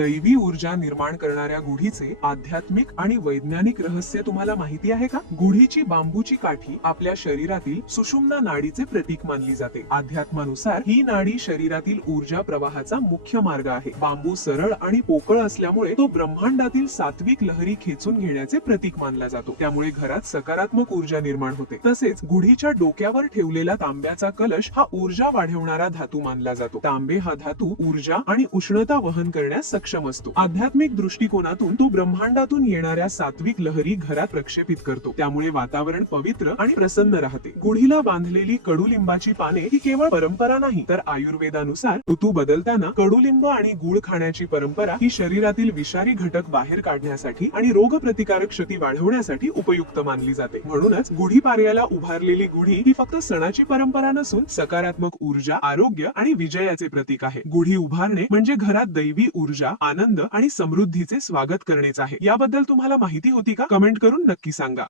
दैवी ऊर्जा निर्माण करणाऱ्या गुढीचे आध्यात्मिक आणि वैज्ञानिक रहस्य तुम्हाला माहिती आहे का? गुढीची बांबूची काठी आपल्या शरीरातील सुषुम्ना नाडीचे प्रतीक मानली जाते. अध्यात्मानुसार ही नाडी शरीरातील ऊर्जा प्रवाहाचा मुख्य मार्ग आहे. बांबू सरळ आणि पोकळ असल्यामुळे तो ब्रह्मांडातील सात्विक लहरी खेचून घेण्याचे प्रतीक मानला जातो. त्यामुळे घरात सकारात्मक ऊर्जा निर्माण होते. तसेच गुढीच्या डोक्यावर ठेवलेला तांब्याचा कलश हा ऊर्जा वाढवणारा धातू मानला जातो. तांबे हा धातू ऊर्जा आणि उष्णता वहन करण्यास सक्षम असतो. आध्यात्मिक दृष्टिकोनातून तो ब्रह्मांडातून येणाऱ्या सात्विक लहरी घरात प्रक्षेपित करतो. त्यामुळे वातावरण पवित्र आणि प्रसन्न राहते. गुढीला बांधलेली कडुलिंबाची पाने ही केवळ परंपरा नाही, तर आयुर्वेदानुसार ऋतू बदलताना कडुलिंब आणि गुळ खाण्याची परंपरा ही शरीरातील विषारी घटक बाहेर काढण्यासाठी आणि रोगप्रतिकारक शक्ती वाढवण्यासाठी उपयुक्त मानली जाते. म्हणूनच गुढीपाडव्याला उभारलेली गुढी ही फक्त सणाची परंपरा नसून सकारात्मक ऊर्जा, आरोग्य आणि विजयाचे प्रतीक आहे. गुढी उभारणे म्हणजे घरात दैवी ऊर्जा, आनंद आणि समृद्धीचे स्वागत करणेच आहे. याबद्दल तुम्हाला माहिती होती का? कमेंट करून नक्की सांगा.